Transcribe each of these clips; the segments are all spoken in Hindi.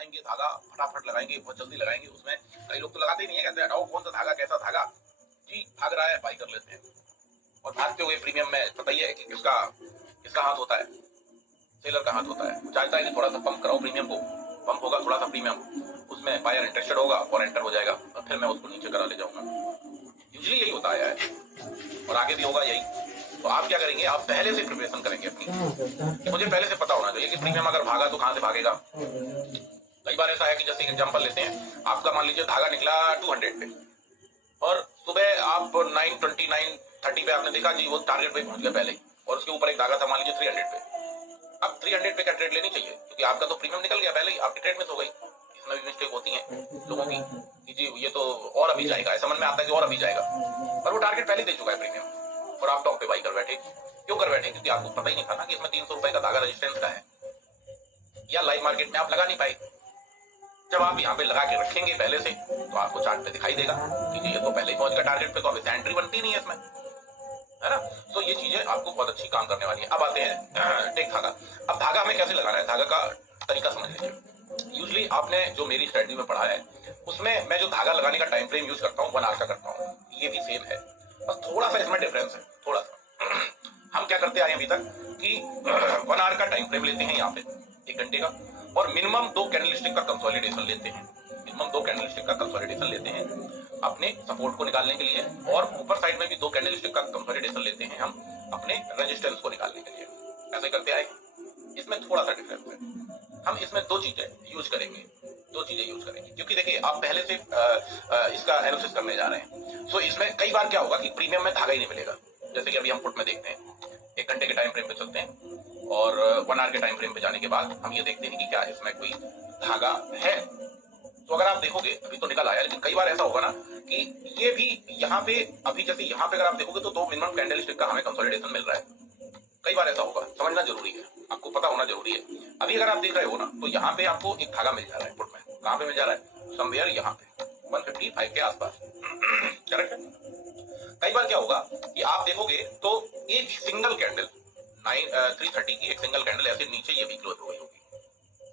उठाएंगे धागा, फटाफट लगाएंगे, बहुत जल्दी लगाएंगे। उसमें कई लोग तो लगाते ही नहीं है, कहते हैं हटाओ कौन सा धागा, कैसा धागा जी, भाग रहा है, बाई कर लेते हैं। और भागते हुए प्रीमियम में पता ही है कि किसका किसका हाथ होता है, सेलर का हाथ होता है। चाहता है कि थोड़ा सा पंप कराओ प्रीमियम को, पंप होगा थोड़ा सा प्रीमियम, उसमें बायर इंटरेस्टेड होगा और एंटर हो जाएगा और फिर मैं उसको नीचे करा ले जाऊंगा। यूजली यही होता है और आगे भी होगा यही। तो आप क्या करेंगे, आप पहले से प्रिपरेशन करेंगे अपनी। मुझे पहले से पता होना चाहिए कि प्रीमियम अगर भागा तो कहां से भागेगा। कई बार ऐसा है कि जैसे एग्जांपल लेते हैं, आपका मान लीजिए धागा निकला 200 पे और सुबह आप 9:20 9:30 पे आपने देखा जी वो टारगेट पे पहुंच गया पहले ही, और उसके ऊपर एक धागा था मान लीजिए 300 पे। अब 300 पे क्या ट्रेड लेनी चाहिए, क्योंकि आपका तो प्रीमियम निकल गया पहले ही, आपकी ट्रेड मिस हो गई। इसमें भी मिस्टेक होती है लोगों की कि जी ये तो और अभी जाएगा, ऐसा मन में आता है कि और अभी जाएगा, पर वो टारगेट पहले दे चुका है प्रीमियम और आप टॉप पे बाई कर बैठे। क्यों कर बैठे, क्योंकि आपको पता ही नहीं था ना कि इसमें 300 रुपए का धागा रेजिस्टेंस का है, या लाइव मार्केट में आप लगा नहीं पाए। जब आप यहाँ पे लगा के रखेंगे पहले से तो आपको चार्ट पे दिखाई देगा कि ये तो पहले ही पहुंच गया टारगेट पे, तो अभी एंट्री बनती नहीं है इसमें, है ना। तो ये चीजें आपको बहुत अच्छी काम करने वाली है। अब आते हैं टेक धागा। अब धागा हमें कैसे लगाना है, धागा का तरीका समझ लीजिए। यूजली आपने जो मेरी स्ट्रेटजी में पढ़ा है उसमें मैं जो धागा लगाने का टाइम फ्रेम यूज करता हूँ 1 आवर का करता हूँ, ये भी सेम है, बस थोड़ा सा इसमें डिफरेंस है, थोड़ा सा। हम क्या करते आए अभी तक कि 1 आवर का टाइम फ्रेम लेते हैं यहाँ पे 1 घंटे का, और मिनिमम 2 कैंडलस्टिक का कंसोलिडेशन लेते हैं, मिनिमम 2 कैंडलस्टिक का कंसोलिडेशन लेते हैं अपने सपोर्ट को निकालने के लिए, और ऊपर साइड में भी 2 कैंडलस्टिक का कंसोलिडेशन लेते हैं हम अपने रेजिस्टेंस को निकालने के लिए। ऐसे करते आए। इसमें थोड़ा सा डिफरेंस है, हम इसमें 2 चीजें यूज करेंगे, 2 चीजें यूज करेंगे, क्योंकि देखिए आप पहले से इसका एनालिसिस करने जा रहे हैं। सो इसमें कई बार क्या होगा कि प्रीमियम में धागा ही नहीं मिलेगा। जैसे कि अभी हम पुट में देखते हैं 1 घंटे के टाइम फ्रेम पे चलते हैं और 1 आवर के टाइम फ्रेम पे जाने के बाद हम ये देखते हैं कि क्या इसमें कोई धागा है। तो अगर आप देखोगे अभी तो निकल आया, लेकिन कई बार ऐसा होगा ना कि ये भी यहाँ पे, अभी जैसे यहाँ पे अगर आप देखोगे तो 2 मिनिमम कैंडलस्टिक का हमें कंसोलिडेशन मिल रहा है। कई बार ऐसा होगा, समझना जरूरी है, आपको पता होना जरूरी है। अभी अगर आप देख रहे हो ना तो यहाँ पे आपको एक धागा मिल जा रहा है पुट में, कहाँ पे मिल जा रहा है, समवेयर यहाँ पे 155 के आसपास, करेक्ट है। कई बार क्या होगा कि आप देखोगे तो एक सिंगल कैंडल 330 की एक सिंगल कैंडल ऐसे नीचे ये भी क्लोज हो गई होगी,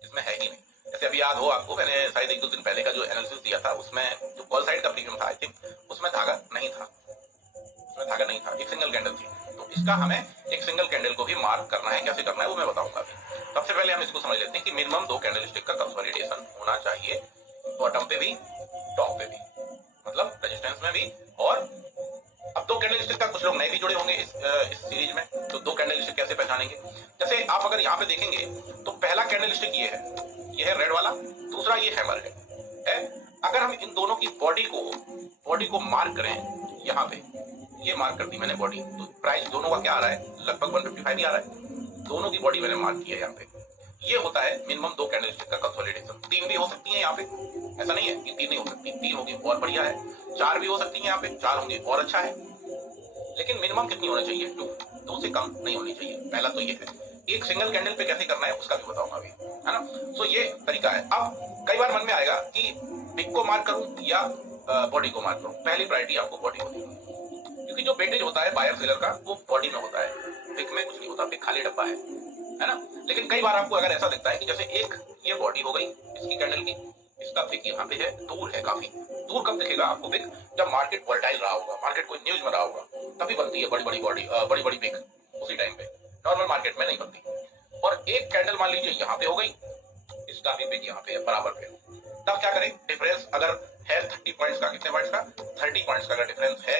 इसमें है ही नहीं। जैसे अभी याद हो आपको, मैंने शायद 1-2 दिन पहले का जो एनालिसिस दिया था उसमें जो कॉल साइड का प्रीमियम था आई थिंक उसमें धागा नहीं था, उसमें धागा नहीं था, एक सिंगल कैंडल थी। तो इसका हमें एक सिंगल कैंडल को भी मार्क करना है, कैसे करना है वो मैं बताऊंगा अभी। सबसे पहले हम इसको समझ लेते हैं कि मिनिमम 2 कैंडलस्टिक का कंसोलिडेशन होना चाहिए, बॉटम पे भी टॉप पे भी, मतलब रेजिस्टेंस में भी। और अब 2 कैंडलस्टिक का कुछ लोग नए भी जुड़े होंगे इस सीरीज में, तो 2 कैंडलस्टिक कैसे पहचानेंगे। जैसे आप अगर यहाँ पे देखेंगे तो पहला कैंडलस्टिक ये है रेड वाला, दूसरा ये हैमर है। अगर हम इन दोनों की बॉडी को मार्क करें, यहाँ पे ये मार्क कर दी मैंने बॉडी, तो प्राइस दोनों का क्या आ रहा है, लगभग 155 ही आ रहा है। दोनों की बॉडी मैंने मार्क किया यहाँ पे। ये होता है मिनिमम 2 कैंडलस्टिक का कंसोलिडेशन। 3 भी हो सकती है यहाँ पे, ऐसा नहीं है कि 3 नहीं हो सकती, 3 होगी और बढ़िया है। 4 भी हो सकती है यहाँ पे, 4 होंगे और अच्छा है। लेकिन मिनिमम कितनी होनी चाहिए, 2 से कम नहीं होनी चाहिए। पहला तो ये है। एक सिंगल कैंडल पे कैसे करना है उसका भी बताऊंगा अभी, है ना। सो ये तरीका है। अब कई बार मन में आएगा कि पिक को मार्क करूं या बॉडी को मार्क करूं। पहली प्रायोरिटी आपको बॉडी को देनी, क्योंकि जो वेटेज होता है बायर सेलर का वो बॉडी में होता है, पिक में कुछ नहीं होता, पिक खाली डब्बा है ना। लेकिन कई बार आपको अगर ऐसा दिखता है कि जैसे एक ये बॉडी हो गई इसकी कैंडल की, इसका पिक यहाँ पे है, दूर है काफी दूर। कब दिखेगा आपको पिक, जब मार्केट वोलेटाइल रहा होगा, मार्केट कोई न्यूज में रहा होगा, तभी बनती है बड़ी बड़ी बॉडी, बड़ी बड़ी पिक। उसी टाइम पे नॉर्मल मार्केट में नहीं बनती। और एक कैंडल मान लीजिए यहाँ पे हो गई, इसका भी पिक यहाँ पे है बराबर पे, तब क्या करें, डिफरेंस अगर है 30 पॉइंट्स का, कितने पॉइंट्स का, 30 पॉइंट्स का अगर डिफरेंस है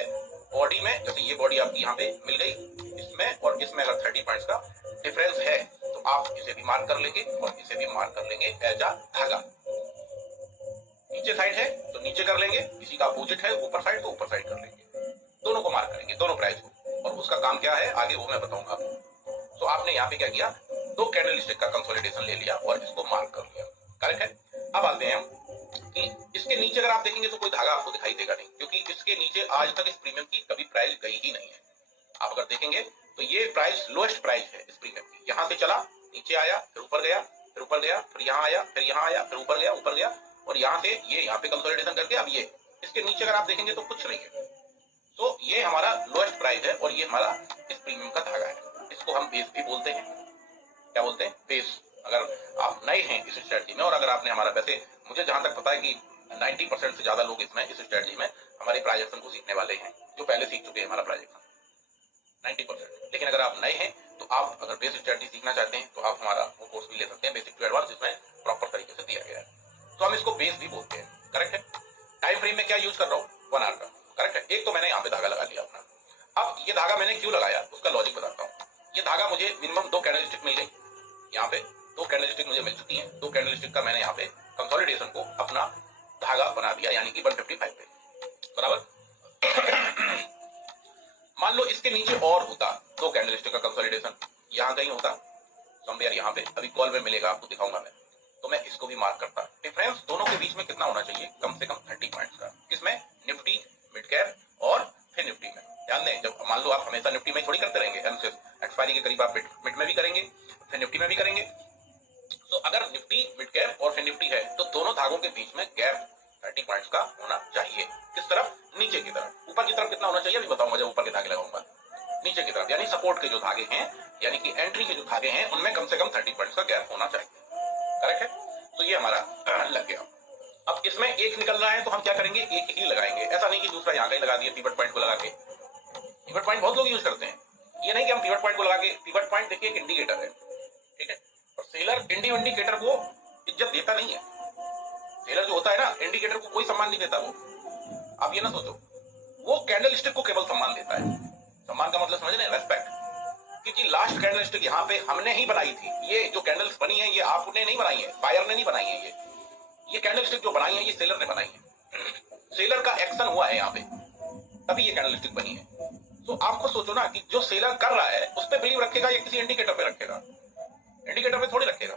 बॉडी में, जैसे ये बॉडी आपकी यहाँ पे मिल गई, इसमें और इसमें अगर 30 पॉइंट्स का डिफरेंस है तो आप इसे भी मार्क कर लेंगे और इसे भी मार्क कर लेंगे एज अ धागा। नीचे साइड है तो नीचे कर लेंगे, किसी का अपोजिट है ऊपर साइड तो ऊपर साइड कर लेंगे, दोनों को मार्क करेंगे, दोनों प्राइस को। और उसका काम क्या है आगे वो मैं बताऊंगा आपको। तो आपने यहाँ पे क्या किया, 2 कैंडलस्टिक का कंसोलिडेशन ले लिया और इसको मार्क कर लिया, करेक्ट है। अब आते हैं कि इसके नीचे अगर आप देखेंगे तो कोई धागा आपको दिखाई देगा नहीं, क्योंकि इसके नीचे आज तक इस प्रीमियम की कभी प्राइस गई ही नहीं है। आप अगर देखेंगे तो ये प्राइस लोएस्ट प्राइस है इस प्रीमियम की। यहाँ से चला, नीचे आया, फिर ऊपर गया, फिर ऊपर गया, फिर यहाँ आया, फिर यहाँ आया, फिर ऊपर गया, और यहाँ से ये यहाँ पे कंसोलिडेशन करके अब ये इसके नीचे अगर आप देखेंगे तो कुछ नहीं है। तो ये हमारा लोएस्ट प्राइस है और ये हमारा इस प्रीमियम का धागा है। इसको हम बेस भी बोलते हैं। क्या बोलते हैं, बेस, अगर आप नए हैं इस स्ट्रेटजी में, और अगर आपने हमारा, वैसे मुझे जहां तक पता है कि 90% से ज्यादा लोग इसमें, इस स्ट्रेटजी में हमारे प्राइजेक्शन को सीखने वाले हैं, जो पहले सीख चुके हैं हमारा प्राइजेक्शन 90%। लेकिन अगर आप नए हैं तो आप अगर बेसिक स्ट्रेटजी सीखना चाहते हैं तो आप हमारा वो कोर्स भी ले सकते हैं, बेसिक टू एडवांस, जिसमें प्रॉपर तरीके से दिया गया है। तो हम इसको बेस भी बोलते हैं, करेक्ट है। टाइम फ्रेम में क्या यूज कर रहा हूँ, 1 आवर का, करेक्ट है। एक तो मैंने यहाँ पे धागा लगा लिया अपना। अब ये धागा मैंने क्यों लगाया उसका लॉजिक बताता हूँ। ये धागा मुझे मिनिमम 2 कैंडलस्टिक मिल गई, यहाँ पे 2 कैंडलस्टिक मुझे मिल चुकी है। 2 कैंडलस्टिक का मैंने यहाँ पे कंसोलिडेशन को अपना धागा बना दिया, यानी कि 155 पे, बराबर। मान लो इसके नीचे और होता 2 कैंडलस्टिक का कंसोलिडेशन, यहाँ कहीं होता समवेयर, यहाँ पे अभी कॉल में मिलेगा, आपको दिखाऊंगा मैं, तो मैं इसको भी मार्क करता। डिफरेंस दोनों के बीच में कितना होना चाहिए, कम से कम 30 पॉइंट्स का। किसमें, निफ्टी, मिड कैप और फिर निफ्टी में। ध्यान दें, जब मान लो आप हमेशा निफ्टी में थोड़ी करते रहेंगे, एक्सपायरी के करीब आप मिड में भी करेंगे, फिर निफ्टी में भी करेंगे। तो अगर निफ्टी, मिड कैप और फिर निफ्टी है तो दोनों धागों के बीच में गैप 30 पॉइंट्स का होना चाहिए। किस तरफ, नीचे की तरफ। ऊपर की तरफ कितना होना चाहिए अभी बताऊंगा जब ऊपर के धागे लगाऊंगा। नीचे की तरफ यानी सपोर्ट के जो धागे हैं, यानी कि एंट्री के जो धागे हैं, उनमें कम से कम 30 पॉइंट्स का गैप होना चाहिए, करेक्ट है। तो ये हमारा लग गया। अब इसमें एक निकल रहा है तो हम क्या करेंगे, एक ही लगाएंगे। ऐसा नहीं कि दूसरा यहाँ कहीं लगा दिया पिवट पॉइंट को लगा के। पिवट पॉइंट बहुत लोग यूज करते हैं, ये नहीं कि हम पिवट पॉइंट को लगा के, पिवट पॉइंट देखिए एक इंडिकेटर है, ठीक है। और सेलर इंडिकेटर को इज्जत देता नहीं है। सेलर जो होता है ना, इंडिकेटर को कोई सम्मान नहीं देता। वो आप ये ना सोचो, वो कैंडलस्टिक को केवल सम्मान देता है। सम्मान का मतलब समझ रहे हैं, रेस्पेक्ट। क्योंकि लास्ट कैंडलस्टिक यहाँ पे हमने ही बनाई थी। ये जो कैंडल्स बनी है ये आपने नहीं बनाई है, बायर ने नहीं बनाई है। ये कैंडलस्टिक जो बनाई है ये सेलर ने बनाई है। सेलर का एक्शन हुआ है यहाँ पे, तभी ये कैंडलस्टिक बनी है। तो आपको सोचो ना कि जो सेलर कर रहा है उस पर बिलीव रखेगा या किसी इंडिकेटर पे रखेगा। इंडिकेटर पे थोड़ी रखेगा।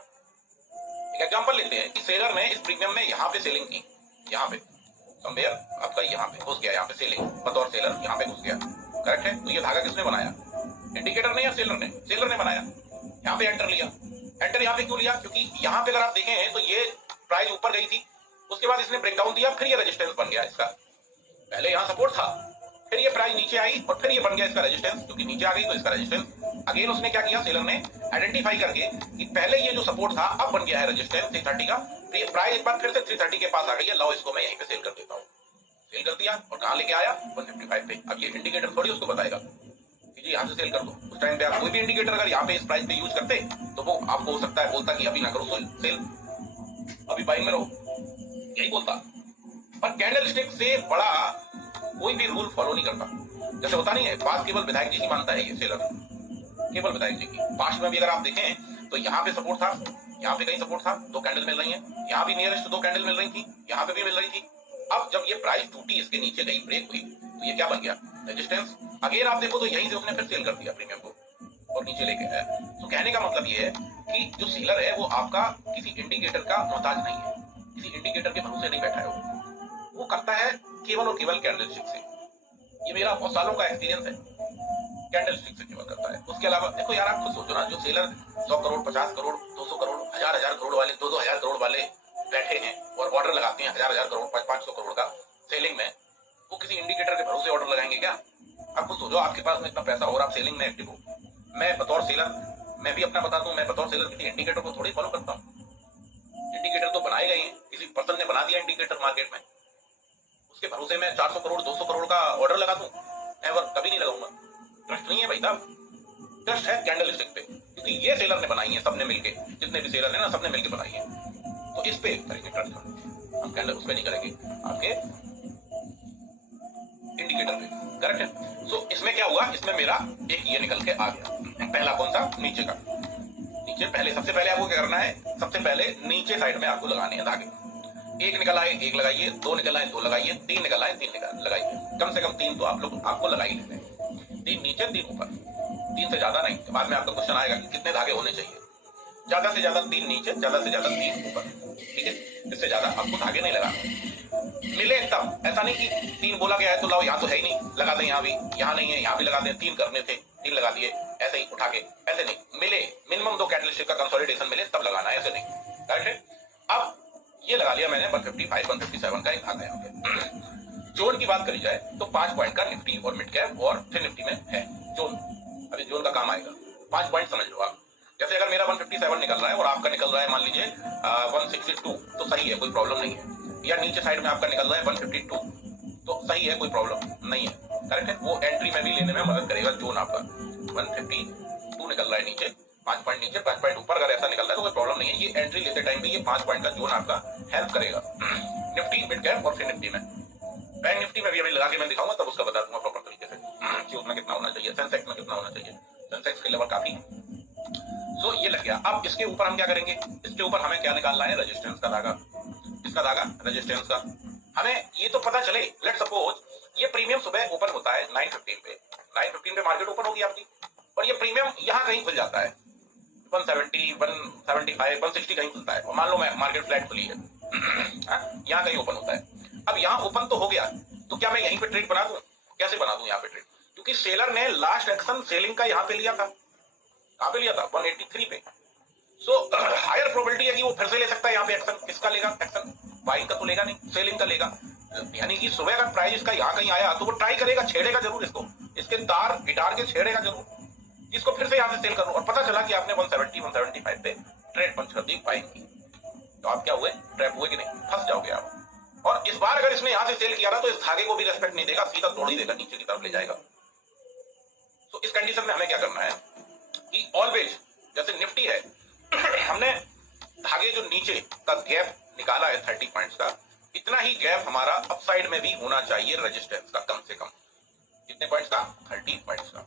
एक एग्जांपल लेते हैं कि सेलर ने इस प्रीमियम में यहाँ पे सेलिंग की, यहाँ पे समवेयर आपका यहाँ पे घुस गया, यहाँ पे सेलिंग बतौर सेलर यहाँ पे घुस गया, करेक्ट है। तो ये धागा किसने बनाया, इंडिकेटर ने या सेलर ने? सेलर ने बनाया। यहाँ पे एंटर लिया। एंटर यहाँ पे क्यों लिया, क्योंकि यहाँ पे अगर आप देखें तो ये प्राइस ऊपर गई थी, उसके बाद इसने ब्रेकडाउन दिया, फिर ये रेजिस्टेंस बन गया इसका। पहले यहाँ सपोर्ट था, फिर ये प्राइस नीचे आई और फिर ये बन गया इसका रेजिस्टेंस, क्योंकि नीचे आ गई तो इसका रेजिस्टेंस। अगेन उसने क्या किया, सेलर ने आइडेंटिफाई करके कि पहले ये जो सपोर्ट था अब बन गया है रेजिस्टेंस 330 का, तो ये प्राइस एक बार फिर से 330 के पास आ गई है। लाओ इसको मैं यहीं पे सेल कर देता हूँ। सेल कर दिया और कहाँ लेके आया, 155 पे। अब ये इंडिकेटर थोड़ी उसको बताएगा कि जी यहाँ से सेल कर दो। उस टाइम पे आप कोई भी इंडिकेटर अगर यहाँ पे इस प्राइस पे यूज करते तो वो आपको हो सकता है बोलता कि अभी ना करो सेल, अभी बाइंग में रहो, यही बोलता। पर कैंडलस्टिक से बड़ा कोई भी रूल फॉलो नहीं करता। जैसे होता नहीं है, बात केवल विधायक जी की मानता है ये सेलर, केवल विधायक जी की। पास्ट में भी अगर आप देखें तो यहाँ पे सपोर्ट था, यहाँ पे कहीं सपोर्ट था, 2 कैंडल मिल रही हैं, यहाँ भी नियरेस्ट 2 कैंडल मिल रही थी, यहाँ पे भी मिल रही थी। अब जब ये प्राइस टूटी, इसके नीचे गई, ब्रेक हुई, तो ये क्या बन गया, रेजिस्टेंस। अगेन आप देखो तो यहीं से उसने फिर सेल कर दिया प्रीमियम को और नीचे लेके आया। तो कहने का मतलब ये है कि जो सेलर है वो आपका किसी इंडिकेटर का मोहताज नहीं है, किसी इंडिकेटर के भरोसे नहीं बैठा है। वो करता है केवल और केवल कैंडलस्टिक से। ये मेरा बहुत सालों का एक्सपीरियंस है, कैंडलस्टिक से केवल करता है। उसके अलावा देखो यार, आप खुद सोचो ना, जो सेलर 100 करोड़, 50 करोड़, 200 करोड़, हजार करोड़ वाले, 2-2 करोड़ वाले बैठे हैं और ऑर्डर लगाते हैं हजार करोड़, 500 करोड़ का सेलिंग में, वो किसी इंडिकेटर के भरोसे ऑर्डर लगाएंगे क्या? आप खुद सोचो, आपके पास में इतना पैसा हो और आप सेलिंग में एक्टिव हो। मैं बतौर सेलर, मैं भी अपना बता दूं, मैं बतौर सेलर किसी इंडिकेटर को थोड़ी फॉलो करता हूँ। इंडिकेटर तो बनाए गए हैं, किसी पर्सन ने बना दिया इंडिकेटर मार्केट में, उसके भरोसे में 400 करोड़ 200 करोड़ का ऑर्डर लगा दूं? नेवर, कभी नहीं लगाऊंगा। ट्रस्ट नहीं है भाई साहब, ट्रस्ट है कैंडलस्टिक पे, क्योंकि ये सेलर ने बनाई है, सबने मिलके, जितने भी सेलर है ना सबने मिलके बनाई है। तो इस पे करेंगे ट्रस्ट, हम कैंडल उस पे नहीं करेंगे, आपके इंडिकेटर पे, करेक्ट है। सो इसमें क्या हुआ, इसमें मेरा एक ये निकल के आ गया। पहला कौन सा, नीचे का। नीचे पहले, सबसे पहले आपको क्या करना है, सबसे पहले नीचे साइड में आपको लगाने हैं धागे। एक निकल आए एक लगाइए, 2 निकल आए 2 लगाइए, 3 निकल आए 3 लगाइए। कम से कम 3 तो आप लोग आपको लगा ही लेते हैं। 3 नीचे 3 ऊपर, 3 से ज्यादा नहीं। बाद में आपका क्वेश्चन आएगा कि कितने धागे होने चाहिए। ज्यादा से ज्यादा 3 नीचे, ज्यादा से ज्यादा 3 ऊपर, ठीक है। इससे ज्यादा आपको धागे नहीं लगाने। मिले तब, ऐसा नहीं कि 3 बोला गया है तो लाओ यहाँ तो है ही नहीं, लगा दें यहाँ भी, यहाँ नहीं है यहाँ भी लगा दें, 3 करने थे 3 लगा दिए, ऐसे ही उठा के, ऐसे नहीं। मिले, मिनिमम 2 कैंडलस्टिक का कंसोलिडेशन मिले तब लगाना है, ऐसे नहीं, करेक्ट है। अब ये लगा लिया मैंने 155 157 का एक धागा यहाँ पे। जोन की बात करी जाए तो 5 पॉइंट का निफ्टी और मिड कैप और फिर निफ्टी में है जोन। अभी जोन का काम आएगा, 5 पॉइंट समझ लो आप। जैसे अगर मेरा 157 निकल रहा है और आपका निकल रहा है मान लीजिए 162, तो सही है, कोई प्रॉब्लम नहीं है। या नीचे साइड में आपका निकल रहा है 152, तो सही है, कोई प्रॉब्लम नहीं है, करेक्ट है। वो एंट्री में भी लेने में मदद करेगा। जोन आपका 152 निकल रहा है नीचे, 5 पॉइंट नीचे 5 पॉइंट ऊपर, अगर ऐसा निकल रहा है तो कोई प्रॉब्लम नहीं है। ये एंट्री लेते टाइम भी ये 5 पॉइंट का जोन आपका हेल्प करेगा निफ्टी, मिड कैप और फिर निफ्टी में। बैंक निफ्टी में भी अभी लगा के मैं दिखाऊंगा, तब उसका बता दूंगा प्रॉपर तरीके से कि उसमें कितना होना चाहिए, सेंसेक्स में कितना होना चाहिए। सेंसेक्स के लेवल काफी है। तो ये लग गया। अब इसके ऊपर हम क्या करेंगे, इसके ऊपर हमें क्या निकालना है, रेजिस्टेंस का धागा। इसका धागा रेजिस्टेंस का, हमें ये तो पता चले। लेट सपोज ये प्रीमियम सुबह ओपन होता है 9:15 पे, 9:15 पे मार्केट ओपन होगी आपकी, और ये प्रीमियम यहाँ कहीं खुल जाता है 170, 175, 160 कहीं खुलता है, और मान लो मार्केट फ्लैट खुली है यहाँ कहीं ओपन होता है। अब यहाँ ओपन तो हो गया, तो क्या मैं यहीं पे ट्रेड बना दूं? कैसे बना दूं यहाँ पे ट्रेड? क्योंकि सेलर ने लास्ट एक्शन सेलिंग का यहाँ पे लिया था। कहां पे लिया था? 183 पे। सो हायर प्रोबेबिलिटी है कि वो फिर से ले सकता है यहाँ पे एक्शन। किसका लेगा एक्शन? बाइंग का तो लेगा नहीं, सेलिंग का लेगा। यानी कि सुबह अगर प्राइस इसका यहाँ कहीं आया तो वो ट्राई करेगा, छेड़ेगा जरूर इसको, इसके तार गिटार के छेड़ेगा जरूर, इसको फिर से यहाँ से सेल करूं। और पता चला कि आपने 170, 175 पे ट्रेड पंच कर दी बाइंग की, तो आप क्या हुए? ट्रैप हुए कि नहीं? फंस जाओगे आप। और इस बार अगर इसने यहाँ से सेल किया ना, तो इस धागे को भी रेस्पेक्ट नहीं देगा, सीधा तोड़ ही देगा, नीचे की तरफ ले जाएगा। तो इस कंडीशन में हमें क्या करना है कि ऑलवेज, जैसे निफ्टी है हमने धागे जो नीचे का गैप निकाला है 30 पॉइंट्स का, इतना ही गैप हमारा अपसाइड में भी होना चाहिए रेजिस्टेंस का, कम से कम। कितने पॉइंट्स का? 30 पॉइंट्स का।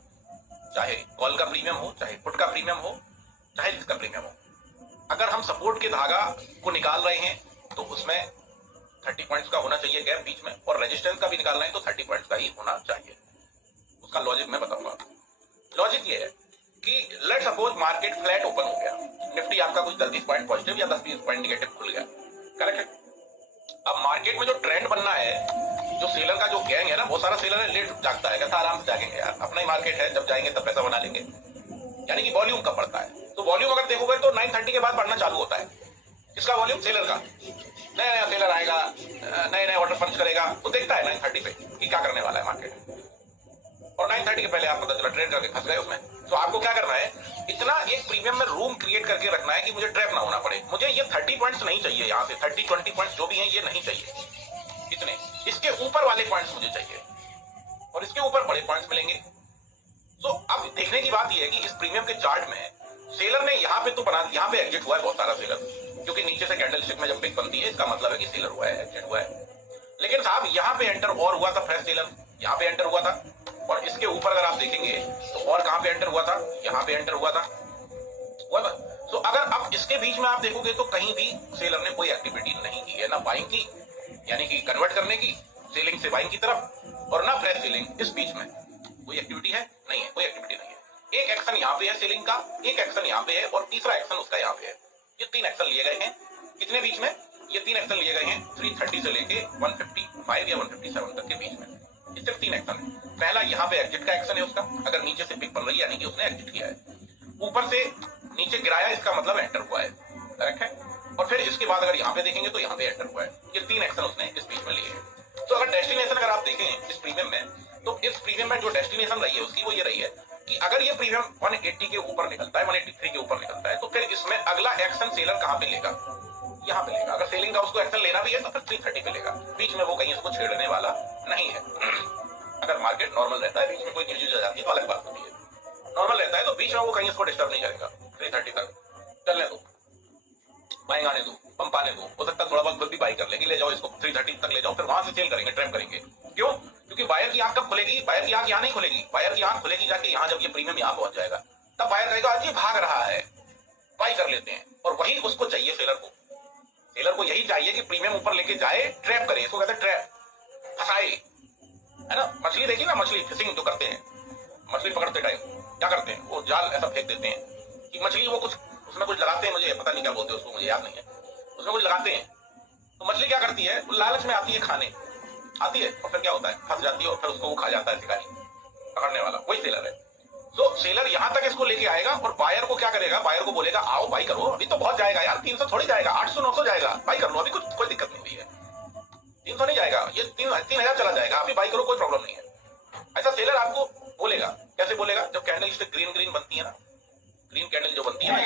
चाहे कॉल का प्रीमियम हो, चाहे पुट का प्रीमियम हो, चाहे जिसका प्रीमियम हो। अगर हम सपोर्ट के धागा को निकाल रहे हैं तो उसमें 30 पॉइंट्स का होना चाहिए गैप बीच में, और रेजिस्टेंस का भी निकाल रहे हैं तो 30 पॉइंट्स का ही होना चाहिए। उसका लॉजिक मैं बताऊंगा। लॉजिक ये है कि let suppose market flat open हो गया, निफ्टी आपका कुछ 10-20 पॉइंट पॉजिटिव या 10-20 पॉइंट नेगेटिव खुल गया, करेक्ट है। अब मार्केट में जो ट्रेंड बनना है, जो सेलर का जो गैंग है ना, बहुत सारा सेलर है, लेट जागता है, कहता आराम से जागेंगे यार, अपना ही मार्केट है, जब जाएंगे तब पैसा बना लेंगे। यानी कि वॉल्यूम कब बढ़ता है? तो वॉल्यूम अगर देखोगे तो 9:30 के बाद बढ़ना चालू होता है। इसका वॉल्यूम सेलर का, नया नया सेलर आएगा, नए नए ऑर्डर पंच करेगा, तो देखता है 9:30 पे कि क्या करने वाला है मार्केट। और 9:30 के पहले आप पता चला ट्रेड करके फंस गए उसमें। तो आपको क्या करना है, इतना एक प्रीमियम में रूम क्रिएट करके रखना है कि मुझे ट्रैप ना होना पड़े। मुझे ये 30 पॉइंट्स नहीं चाहिए, यहाँ से 30-20 पॉइंट्स जो भी हैं ये नहीं चाहिए, इतने, इसके ऊपर वाले पॉइंट्स मुझे चाहिए, और इसके ऊपर बड़े पॉइंट्स मिलेंगे। तो अब देखने की बात यह है कि इस प्रीमियम के चार्ट में सेलर ने यहाँ पे तो बना, यहाँ पे एग्जिट हुआ है बहुत सारा सेलर, क्योंकि नीचे से कैंडलस्टिक में जब पिक बनती है इसका मतलब है कि सेलर हुआ है, एग्जिट हुआ है। लेकिन साहब यहाँ पे एंटर और हुआ था फ्रेश सेलर, यहाँ पे एंटर हुआ था, और इसके ऊपर अगर आप देखेंगे तो और कहां पे एंटर हुआ था? यहाँ पे एंटर हुआ था। तो अगर अब इसके बीच में आप देखोगे तो कहीं भी सेलर ने कोई एक्टिविटी नहीं की है, ना बाइंग की, यानी कि कन्वर्ट करने की, सेलिंग से बाइंग की तरफ, और ना फ्रेश सेलिंग। इस बीच में कोई एक्टिविटी है? नहीं है, कोई एक्टिविटी नहीं है। एक एक्शन यहाँ पे है सेलिंग का, एक एक्शन यहाँ पे है, और तीसरा एक्शन उसका यहाँ पे है। ये 3 एक्शन लिए गए हैं। कितने बीच में? ये 3 एक्शन लिए गए हैं 330 से लेके 155 या 157 तक के बीच में। ये सिर्फ 3 एक्शन है। पहला यहाँ पे एग्जिट का एक्शन है उसका, अगर नीचे से पिक बन रही है यानी कि उसने एग्जिट किया है। ऊपर से नीचे गिराया, इसका मतलब एंटर हुआ है, करेक्ट है। और फिर इसके बाद अगर यहाँ पे देखेंगे तो यहाँ पे एंटर हुआ है। ये 3 एक्शन उसने इस बीच में लिए हैं। तो अगर डेस्टिनेशन अगर आप देखें इस प्रीमियम में, तो इस प्रीमियम में जो डेस्टिनेशन रही है उसकी वो ये रही है कि अगर ये प्रीमियम 180 के ऊपर निकलता है, 183 के ऊपर निकलता है, तो फिर इसमें अगला एक्शन सेलर कहां पे लेगा? यहाँ पे लेगा। अगर सेलिंग का उसको एक्शन लेना भी है तो फिर 330 पे लेगा। बीच में वो कहीं इसको छेड़ने वाला नहीं है। अगर मार्केट नॉर्मल रहता है, बीच में कोई न्यूज आ जाती है तो अलग बात होती है। नॉर्मल रहता है तो बीच में वो कहीं इसको डिस्टर्ब नहीं करेगा। 330 तक चलने दो, बाइंग आने दो, पंप आने दो, हो सकता है थोड़ा बहुत खुद भी बाई कर लेगी, ले जाओ इसको 330 तक ले जाओ, फिर वहां से सेल करेंगे, ट्रैप करेंगे। क्यों? क्योंकि बायर की आंख कब खुलेगी? बायर की आंख यहाँ नहीं खुलेगी, बायर की आंख खुलेगी जाके यहाँ, जब ये प्रीमियम यहाँ पहुंच जाएगा तब बायर कहेगा आज ये भाग रहा है, बाई कर लेते हैं। और वही उसको चाहिए सेलर को। सेलर को यही चाहिए कि प्रीमियम ऊपर लेके जाए, ट्रैप करे, इसको कहते हैं ट्रैप, फंसाए, है ना। मछली देखी ना, मछली फिशिंग जो करते हैं, मछली पकड़ते टाइम क्या करते हैं, वो जाल ऐसा फेंक देते हैं कि मछली वो कुछ उसमें कुछ लगाते हैं, मुझे पता नहीं क्या बोलते हैं उसको, मुझे याद नहीं है, उसमें कुछ लगाते हैं। तो मछली क्या करती है, वो लालच में आती है, खाने आती है, और फिर क्या होता है, फंस जाती है, और फिर उसको वो खा जाता है शिकारी, पकड़ने वाला वही सेलर है। तो सेलर यहां तक इसको लेके आएगा, और बायर को क्या करेगा, बायर को बोलेगा आओ बाई करो, अभी तो बहुत जाएगा यार, 300 थोड़ी जाएगा, 800-900 जाएगा, बाई कर लो, अभी कुछ कोई दिक्कत नहीं हुई है, 300 नहीं जाएगा, ये 3,000 चला जाएगा, अभी बाई करो, कोई प्रॉब्लम नहीं है। ऐसा सेलर आपको बोलेगा। कैसे बोलेगा? जब कैंडल स्टिक ग्रीन ग्रीन बनती है ना, ग्रीन कैंडल जो बनती है ना,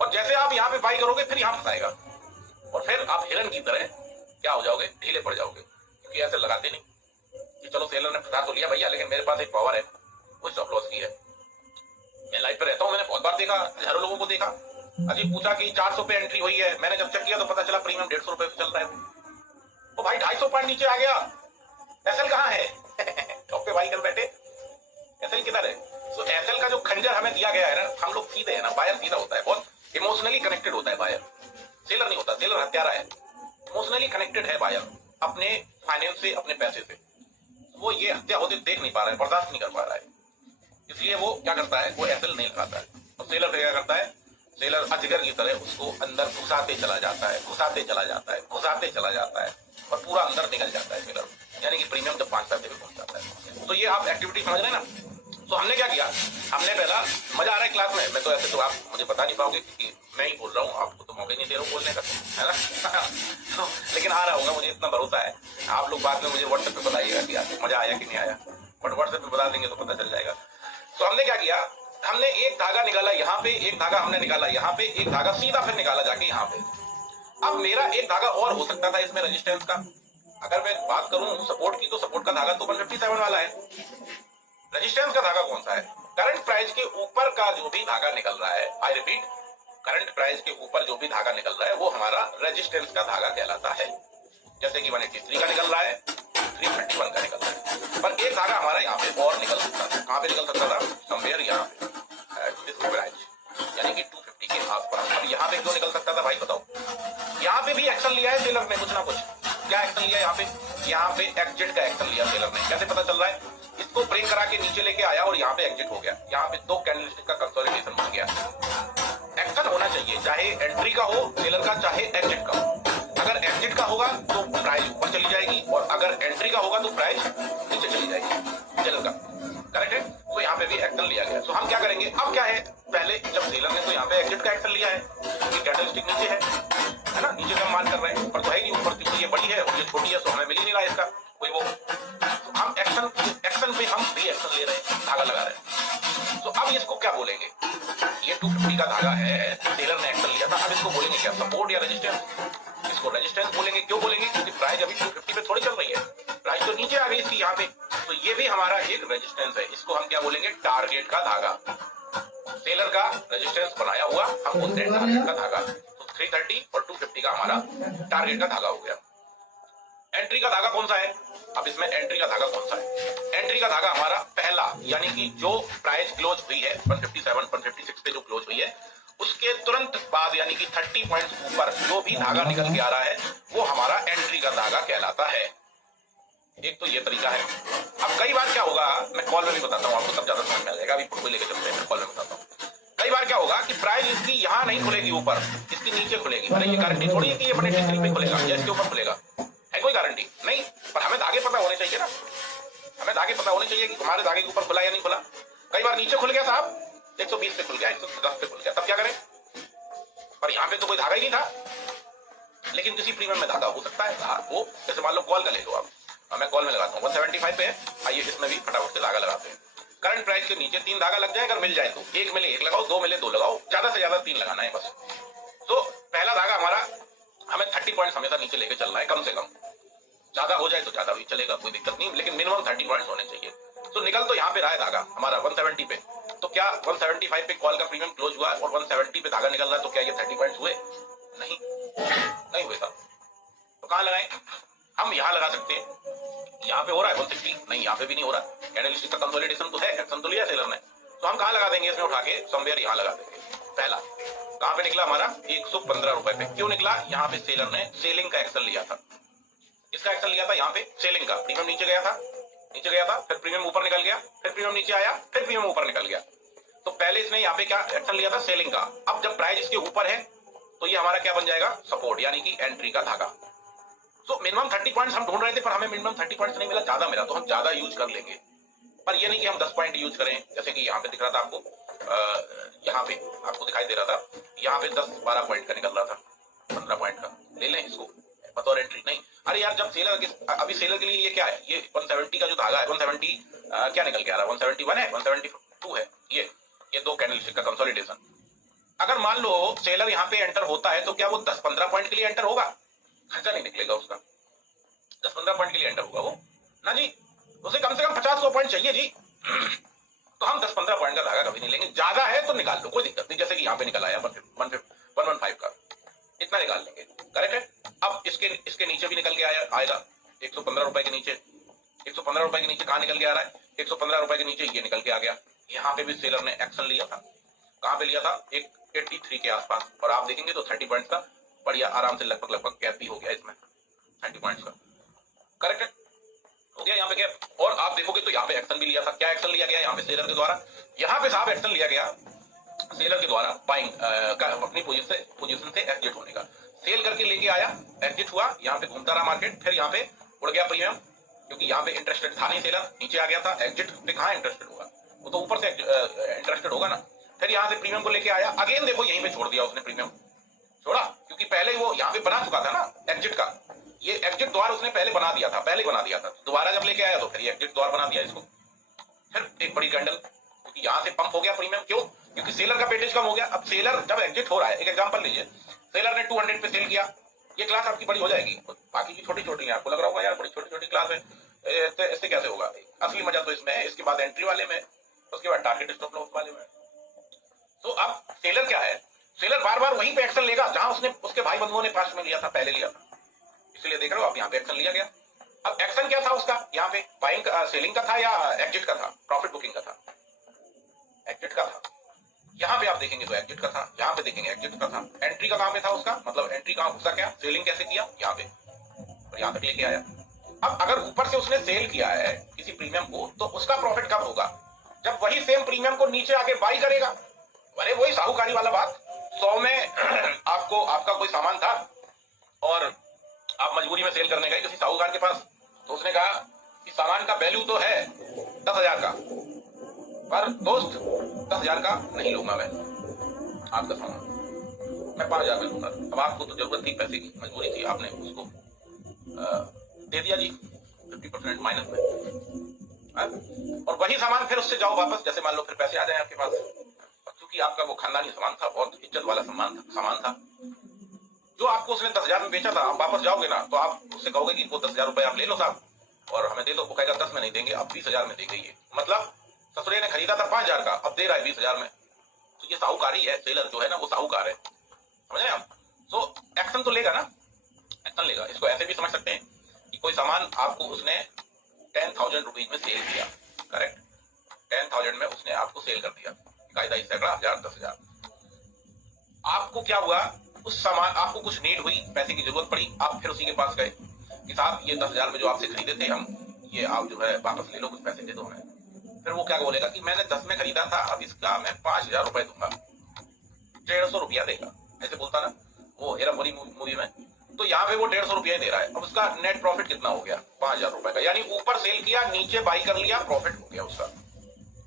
और जैसे आप यहाँ पे बाई करोगे फिर यहाँ फंसाएगा और फिर आप हिरन की तरह क्या हो जाओगे, ढीले पड़ जाओगे, क्योंकि ऐसे लगाते नहीं कि चलो सेलर ने फंसा तो लिया भैया, लेकिन मेरे पास एक पावर है, वो स्टॉप लॉस की है। मैं लाइफ पे रहता हूँ, मैंने बहुत बार देखा, हजारों लोगों को देखा। अजीब पूछा कि 400 पे एंट्री हुई है, मैंने जब चेक किया तो पता चला प्रीमियम 150 रुपए पे चल रहा है। तो भाई 250 पॉइंट नीचे आ गया, एसएल कहाँ है? टॉप पे भाई कल बैठे, एसएल किधर है? तो एसएल का जो खंजर हमें दिया गया है ना, हम लोग सीधे है ना, बायर सीधा होता है, बहुत इमोशनली कनेक्टेड होता है बायर, सेलर नहीं होता। सेलर हत्यारा है, इमोशनली कनेक्टेड है बायर अपने फाइनेंस से, अपने पैसे से। वो ये हत्या होते देख नहीं पा रहा है, बर्दाश्त नहीं कर पा रहा है, इसलिए वो क्या करता है, वो एसएल नहीं लगाता है। और सेलर क्या करता है, सेलर अजगर की तरह उसको अंदर घुसाते चला जाता है, घुसाते चला जाता है, घुसाते चला जाता है और पूरा अंदर निकल जाता है सेलर, यानी कि प्रीमियम जब 5 पैसे में पहुंच जाता है। तो ये आप एक्टिविटी समझ रहे हैं ना। तो हमने क्या किया, हमने पहला, मजा आ रहा है क्लास में, मैं तो ऐसे तो आप मुझे बता नहीं पाओगे क्योंकि मैं ही बोल रहा हूँ, आपको तो मौका नहीं दे रहा हूँ बोलने का, है ना। तो, लेकिन आ रहा हूँ, मुझे इतना भरोसा है। आप लोग बाद में मुझे व्हाट्सएप पे बताइएगा कि आपको मजा आया कि नहीं आया, बट व्हाट्सएप पे बता देंगे तो पता चल जाएगा। तो हमने क्या किया, हमने एक धागा निकाला यहाँ पे, एक धागा हमने निकाला यहाँ पे, एक धागा सीधा फिर निकाला जाके यहाँ पे। अब मेरा एक धागा और हो सकता था इसमें रेजिस्टेंस का। अगर मैं बात करूं सपोर्ट की, तो सपोर्ट का धागा तो 157 वाला है। रेजिस्टेंस का धागा कौन सा है? करंट प्राइस के ऊपर का जो भी धागा निकल रहा है, आई रिपीट, करंट प्राइस के ऊपर जो भी धागा निकल रहा है वो हमारा रेजिस्टेंस का धागा कहलाता है। जैसे कि 183 का निकल रहा है, 331 का निकल रहा है, पर एक धागा हमारा यहाँ पे और निकल सकता था। कहाँ पे निकल सकता था? समवेयर यहाँ पे प्राइस, यानी कि 250 के आसपास। अब यहाँ पे क्यों निकल सकता था भाई बताओ? यहाँ पे भी एक्शन लिया है सेलर ने कुछ ना कुछ। क्या एक्शन लिया यहाँ पे? यहाँ पे एग्जिट का एक्शन लिया सेलर ने। कैसे पता चल रहा है? इसको ब्रेक करा के नीचे लेके आया और यहाँ पे एग्जिट हो गया। यहाँ पे 2 कैंडलस्टिक का कंसोलिडेशन बन गया। एक्शन होना चाहिए, चाहे एंट्री का हो सेलर का, चाहे एग्जिट का हो। अगर एग्जिट का होगा तो प्राइस ऊपर चली जाएगी और अगर एंट्री का होगा तो प्राइस नीचे चली जाएगी सेलर का। करेक्ट है? तो यहाँ पे भी एक्शन लिया गया। तो हम क्या करेंगे अब? क्या है, पहले जब सेलर ने तो यहाँ पे एग्जिट का एक्शन लिया है, कैंडलस्टिक नीचे है ना, नीचे हम मान कर रहे हैं, ऊपर तो है नहीं, ऊपर तो ये बड़ी है और ये छोटी है, तो हमें मिल ही नहीं रहा इसका कोई वो। तो हम एक्शन पे हम भी एक्शन ले रहे हैं, धागा लगा रहे हैं। तो अब इसको क्या बोलेंगे? ये 250 का धागा है, सेलर ने एक्शन लिया था, अब इसको बोलेंगे क्या, सपोर्ट या रेजिस्टेंस? इसको रेजिस्टेंस बोलेंगे। क्यों बोलेंगे? क्योंकि प्राइस अभी 250 पे थोड़ी चल रही है, प्राइस तो नीचे आ गई इसकी यहाँ पे। तो ये भी हमारा एक रेजिस्टेंस है, इसको हम क्या बोलेंगे? टारगेट का धागा। सेलर का रेजिस्टेंस बनाया हुआ, हम बोलते हैं टारगेट का धागा। तो 330 और 250 का हमारा टारगेट का धागा हो गया। एंट्री का धागा कौन सा है? अब इसमें एंट्री का धागा कौन सा है? एंट्री का धागा हमारा पहला, यानी कि जो प्राइस क्लोज हुई है 157 156 पे जो क्लोज हुई है, उसके तुरंत बाद यानी कि 30 पॉइंट्स ऊपर जो भी धागा निकल के आ रहा है वो हमारा एंट्री का धागा कहलाता है। एक तो ये तरीका है। अब कई बार क्या होगा, मैं कॉल में भी बताता हूँ आपको, तब ज्यादा समझ में आ जाएगा। अभी फोटो लेके चलते हैं, कॉल में बताता हूँ। कई बार क्या होगा कि प्राइस इसकी यहाँ नहीं खुलेगी ऊपर, इसकी नीचे खुलेगी। अरे ये गारंटी थोड़ी है कि ये 183 पे खुलेगा या इसके ऊपर खुलेगा, है कोई गारंटी नहीं। पर हमें धागे पता होने चाहिए ना, हमें धागे पता होने चाहिए कि हमारे धागे के ऊपर खुला या नहीं खुला। कई बार नीचे खुल गया साहब, 120 पे खुल गया, 110 पे खुल गया, तब क्या करें? पर यहाँ पे तो कोई धागा ही नहीं था, लेकिन किसी प्रीमियम में धागा हो सकता है। वो जैसे मान लो कॉल का ले लो आप, मैं कॉल में लगाता हूँ 175 पे है, आइए इसमें भी फटाफट से धागा लगाते हैं। करंट प्राइस के नीचे 3 धागा लग जाए, अगर मिल जाए तो, 1 मिले 1 लगाओ, 2 मिले 2 लगाओ, ज्यादा से ज्यादा 3 लगाना है बस। तो पहला धागा हमारा, हमें 30 पॉइंट्स हमेशा नीचे लेके चलना है कम से कम। ज्यादा हो जाए तो ज्यादा भी चलेगा, कोई दिक्कत नहीं, लेकिन मिनिमम 30 पॉइंट्स होने चाहिए। तो निकल तो यहाँ पे रहा है धागा हमारा 170 पे, तो क्या 175 पे कॉल का प्रीमियम क्लोज हुआ और 170 पे धागा निकल रहा है, तो क्या ये 30 पॉइंट्स हुए? नहीं हुए साहब। तो कहाँ लगाएं? हम यहाँ लगा सकते हैं। यहाँ पे हो रहा है 160, नहीं यहाँ पे भी नहीं हो रहा। कैंडलस्टिक का कंसोलिडेशन तो है, एक्शन तो लिया सेलर ने, तो हम कहाँ लगा देंगे? इसमें उठा के समवेयर यहाँ लगा देंगे। पहला कहाँ पे निकला हमारा? 115 रुपए पे। क्यों निकला? यहाँ पे सेलर ने सेलिंग का एक्शन लिया था। इसका एक्शन लिया था यहाँ पे सेलिंग का। प्रीमियम नीचे गया था, फिर प्रीमियम ऊपर निकल गया, फिर प्रीमियम नीचे आया, फिर प्रीमियम ऊपर निकल गया। तो पहले इसने यहाँ पे क्या एक्शन लिया था? सेलिंग का। अब जब प्राइस इसके ऊपर है तो ये हमारा क्या बन जाएगा? सपोर्ट, यानी कि एंट्री का धागा। तो मिनिमम 30 पॉइंट्स हम ढूंढ रहे थे, पर हमें मिनिमम 30 पॉइंट्स नहीं मिला, ज्यादा मिला, तो हम ज्यादा यूज कर लेंगे। पर ये नहीं कि हम 10 पॉइंट यूज करें, जैसे कि यहाँ पे दिख रहा था आपको, यहाँ पे आपको दिखाई दे रहा था, यहाँ पे 10-12 पॉइंट का निकल रहा था, 15 पॉइंट का ले लें इसको बतौर एंट्री। नहीं, अरे यार जब सेलर, अभी सेलर के लिए ये क्या है? ये 170 का जो धागा है, 170 क्या निकल के आ रहा है? 171 है, 172 है, ये 2 कैंडलस्टिक का कंसोलिडेशन। अगर मान लो सेलर यहाँ पे एंटर होता है तो क्या वो 10-15 पॉइंट के लिए एंटर होगा? खर्चा नहीं निकलेगा उसका, 10-15 पॉइंट के लिए एंटर होगा वो ना जी, उसे कम से कम 50-100 पॉइंट चाहिए जी। तो हम 10-15 पॉइंट का धागा कभी नहीं लेंगे, ज्यादा है तो निकाल लो, कोई दिक्कत नहीं, जैसे कि यहाँ पे निकल आया 115 का, इतना निकाल लेंगे, करेक्ट है। अब इसके नीचे भी निकल के आएगा 115 रुपए के नीचे, 115 रुपए के नीचे कहाँ निकल के आ रहा है? 115 रुपए के नीचे ये निकल के आ गया। यहाँ पे भी सेलर ने एक्शन लिया था, कहाँ पे लिया था? 83 के आसपास, और आप देखेंगे तो 30 पॉइंट का बढ़िया आराम से लगभग गैप भी हो गया इसमें, 30 पॉइंट का, करेक्ट है, हो गया यहाँ पे गैप। और आप देखोगे तो यहाँ पे एक्शन भी लिया था। क्या एक्शन लिया गया यहाँ पे सेलर के द्वारा? यहाँ पे साहब एक्शन लिया गया सेलर के द्वारा बाइंग का, अपनी पोजीशन से एग्जिट होने का। सेल करके लेके आया, एग्जिट हुआ, यहाँ पे घूमता रहा मार्केट, फिर यहाँ पे उड़ गया प्रीमियम, क्योंकि यहाँ पे इंटरेस्टेड था नहीं सेलर, नीचे आ गया था। एग्जिट पे कहाँ इंटरेस्टेड होगा, वो तो ऊपर से इंटरेस्टेड होगा ना। फिर यहाँ से प्रीमियम को लेके आया, अगेन देखो यहीं पे छोड़ दिया उसने, प्रीमियम छोड़ा, क्योंकि पहले वो यहाँ पे बना चुका था ना एग्जिट का, ये एग्जिट द्वार उसने पहले बना दिया था, दोबारा जब लेके आया तो फिर ये एग्जिट द्वार बना दिया इसको। फिर एक बड़ी कैंडल, क्योंकि यहाँ से पंप हो गया प्रीमियम, क्यों? क्योंकि सेलर का पेटेज कम हो गया। अब सेलर जब एग्जिट हो रहा है, एक एग्जांपल लीजिए, सेलर ने 200 पे सेल किया, ये क्लास आपकी बड़ी हो जाएगी, बाकी की छोटी छोटी है, आपको लग रहा होगा यार बड़ी छोटी छोटी क्लास है, तो इससे कैसे होगा? असली मजा तो इसमें है, इसके बाद एंट्री वाले में, उसके बाद टारगेट स्टॉप लॉस वाले में। तो अब सेलर क्या है, सेलर बार बार वहीं पे एक्शन लेगा जहां उसने उसके भाई बंधुओं ने पास्ट में लिया था, पहले लिया था, इसलिए देख रहे हो आप यहाँ पे एक्शन लिया गया। अब एक्शन क्या था उसका? यहाँ पे बाइंग सेलिंग का था या एग्जिट का था? प्रॉफिट बुकिंग का था, एग्जिट का था। यहाँ पे आप देखेंगे तो एग्जिट का था, यहाँ पे देखेंगे एग्जिट का था। एंट्री का कहाँ पे था उसका? मतलब एंट्री कहाँ घुसा, क्या सेलिंग कैसे किया? यहाँ पे, और यहाँ तक लेके आया। अब अगर ऊपर से उसने सेल किया है किसी प्रीमियम को, तो उसका प्रॉफिट कब होगा? जब वही सेम प्रीमियम को नीचे आके बाई करेगा। अरे वही साहूकारी वाला बात, 100 में आपका कोई सामान था और आप मजबूरी में सेल करने गए किसी साहूकार के पास, तो उसने कहा कि सामान का वैल्यू तो है 10,000 का, पर दोस्त 10,000 का नहीं लूंगा मैं आपका सामान, मैं 5,000 में लूंगा। अब आपको तो जरूरत थी पैसे की, मजबूरी थी, आपने उसको दे दिया जी 50% माइनस में, और वही सामान फिर उससे जाओ वापस, जैसे मान लो फिर पैसे आ जाए आपके पास, क्योंकि आपका वो खानदानी सामान था, बहुत इज्जत वाला सामान था, जो आपको उसने 10,000 में बेचा था। आप वापस जाओगे ना तो आप उससे कहोगे कि वो 10,000 रुपए आप ले लो साहब और हमें दे दो, वो कहेगा 10 में नहीं देंगे, अब 20,000 में देंगे। ये मतलब ससुरे ने खरीदा था 5,000 का, अब दे रहा है 20,000 में, तो ये साहूकारी है। सेलर जो है ना वो साहूकार है, समझ रहे हैं आप? तो एक्शन तो लेगा ना, एक्शन लेगा। इसको ऐसे भी समझ सकते हैं कि कोई सामान आपको उसने 10,000 रुपीज में सेल किया, करेक्ट, 10,000 में उसने आपको सेल कर दिया, कायदा ही सैकड़ा, 1,000, 10,000। आपको क्या हुआ, उस सामान आपको कुछ नीड हुई, पैसे की जरूरत पड़ी, आप फिर उसी के पास गए कि साहब ये 10,000 में जो आपसे खरीदे थे हम, ये आप जो है वापस ले लो, कुछ पैसे दे दो हमें। फिर वो क्या बोलेगा कि मैंने 10 में खरीदा था, अब इसका मैं 5,000 रुपए दूंगा, 150 रुपया देगा, ऐसे बोलता ना वो हेरा फेरी मूवी में। तो यहाँ पे वो 150 रुपया ही दे रहा है। अब उसका नेट प्रॉफिट कितना हो गया? 5,000 रुपए का, यानी ऊपर सेल किया, नीचे बाई कर लिया, प्रॉफिट हो गया उसका।